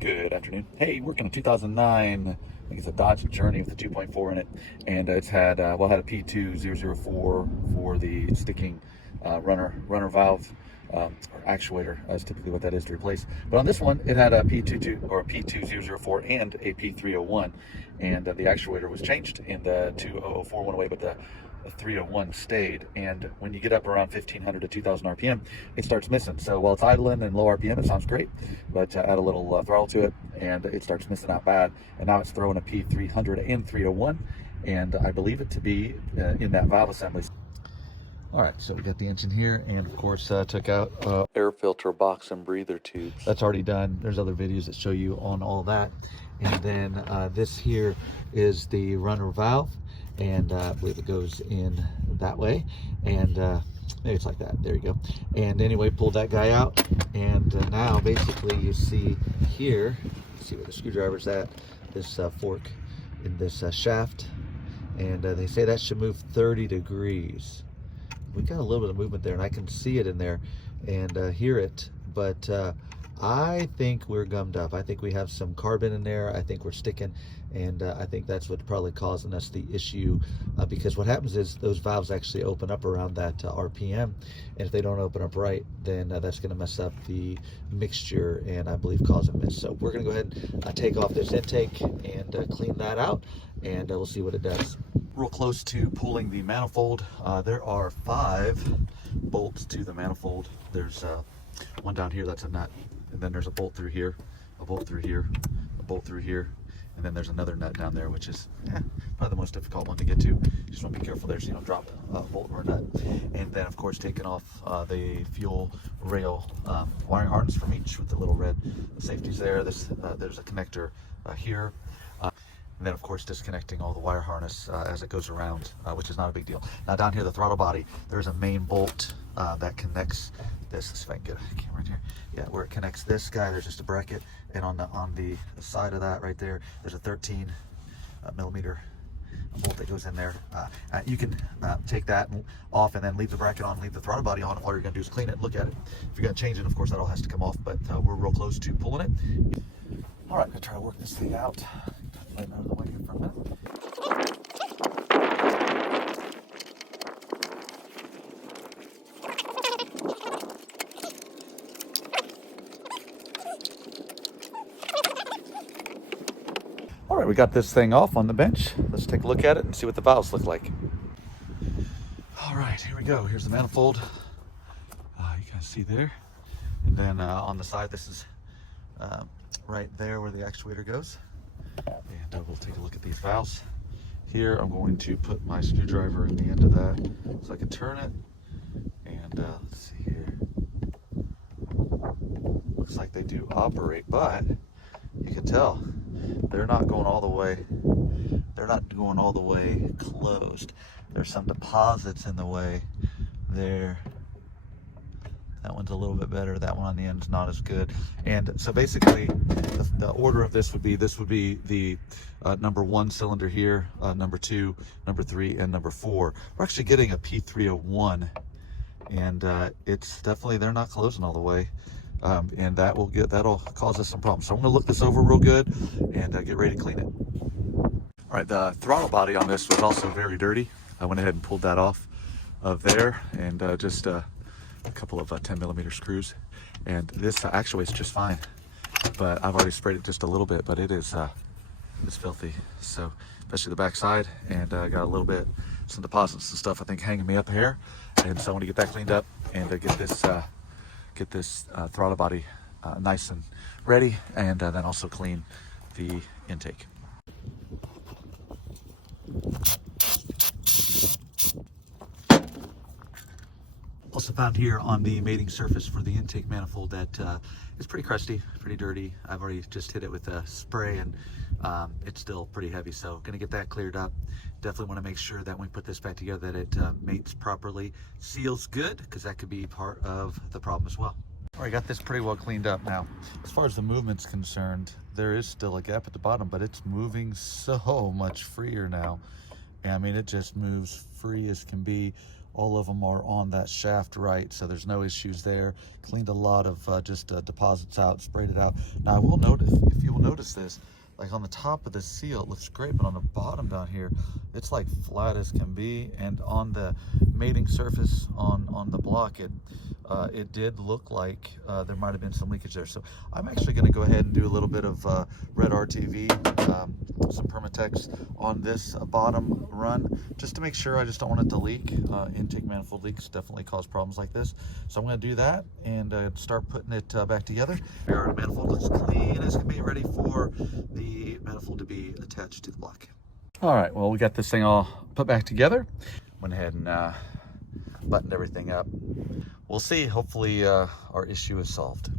Good afternoon. Hey, working a 2009, I think it's a Dodge Journey with a 2.4 in it, and it's had had a P2004 for the sticking runner valve or actuator, is typically what that is to replace. But on this one, it had a P2004 and a P301, and the actuator was changed, and the 2004 went away, but the 301 stayed. And when you get up around 1500 to 2000 RPM, it starts missing. So while it's idling and low RPM, it sounds great, but add a little throttle to it and it starts missing out bad. And now it's throwing a P300 and 301, and I believe it to be in that valve assembly. All right, so we got the engine here, and of course took out air filter box and breather tubes. That's already done. There's other videos that show you on all that. And then this here is the runner valve, and I believe it goes in that way, and maybe it's like that. There you go. And anyway, pulled that guy out, and now basically you see here, see where the screwdriver's at, this fork in this shaft, and they say that should move 30 degrees. We got a little bit of movement there, and I can see it in there and hear it, but I think we're gummed up. I think we have some carbon in there. I think we're sticking, and I think that's what's probably causing us the issue, because what happens is those valves actually open up around that RPM, and if they don't open up right, then that's going to mess up the mixture and I believe cause a miss. So we're going to go ahead and take off this intake and clean that out, and we'll see what it does. Real close to pulling the manifold. There are 5 bolts to the manifold. There's one down here that's a nut, and then there's a bolt through here, a bolt through here, a bolt through here, and then there's another nut down there, which is probably the most difficult one to get to. You just want to be careful there so you don't drop a bolt or a nut. And then of course taking off the fuel rail wiring harness from each with the little red safeties there. There's a connector here. And then of course disconnecting all the wire harness as it goes around, which is not a big deal. Now down here, the throttle body, there's a main bolt that connects this. Let's see if I can get a camera in here. Yeah, where it connects this guy, there's just a bracket, and on the side of that right there, there's a 13 millimeter bolt that goes in there. You can take that off and then leave the bracket on, leave the throttle body on. All you're gonna do is clean it, look at it. If you're gonna change it, of course that all has to come off, but we're real close to pulling it. All right, I'm gonna try to work this thing out. Out of the way here for a minute. All right, we got this thing off on the bench. Let's take a look at it and see what the valves look like. All right, here we go. Here's the manifold. You can see there. And then on the side, this is right there where the actuator goes. And we'll take a look at these valves. Here I'm going to put my screwdriver in the end of that so I can turn it. And let's see here. Looks like they do operate, but you can tell they're not going all the way. They're not going all the way closed. There's some deposits in the way there. That one's a little bit better. That one on the end is not as good. And so basically the order of this would be the number 1 cylinder here, number 2, number 3, and number 4. We're actually getting a P301, and it's definitely, they're not closing all the way. And that'll cause us some problems. So I'm gonna look this over real good and get ready to clean it. All right, the throttle body on this was also very dirty. I went ahead and pulled that off of there, and just a couple of 10 millimeter screws, and this actuates just fine, but I've already sprayed it just a little bit, but it's filthy. So especially the back side, and got a little bit, some deposits and stuff I think hanging me up here, and so I want to get that cleaned up and get this throttle body nice and ready, and then also clean the intake. Also found here on the mating surface for the intake manifold that it's pretty crusty, pretty dirty. I've already just hit it with a spray, and it's still pretty heavy, so gonna get that cleared up. Definitely want to make sure that when we put this back together that it mates properly, seals good, because that could be part of the problem as well. All right, got this pretty well cleaned up now. As far as the movement's concerned, there is still a gap at the bottom, but it's moving so much freer now. And I mean, it just moves free as can be. All of them are on that shaft right, so there's no issues there. Cleaned a lot of deposits out, sprayed it out. Now I will notice, if you will notice this, like on the top of the seal, it looks great, but on the bottom down here, it's like flat as can be. And on the mating surface on the block, it did look like there might have been some leakage there. So I'm actually going to go ahead and do a little bit of red RTV, some Permatex on this bottom run, just to make sure. I just don't want it to leak. Intake manifold leaks definitely cause problems like this. So I'm going to do that and start putting it back together. Our manifold looks clean as can be, ready for the manifold to be attached to the block. All right, well, we got this thing all put back together. Went ahead and buttoned everything up. We'll see. Hopefully our issue is solved.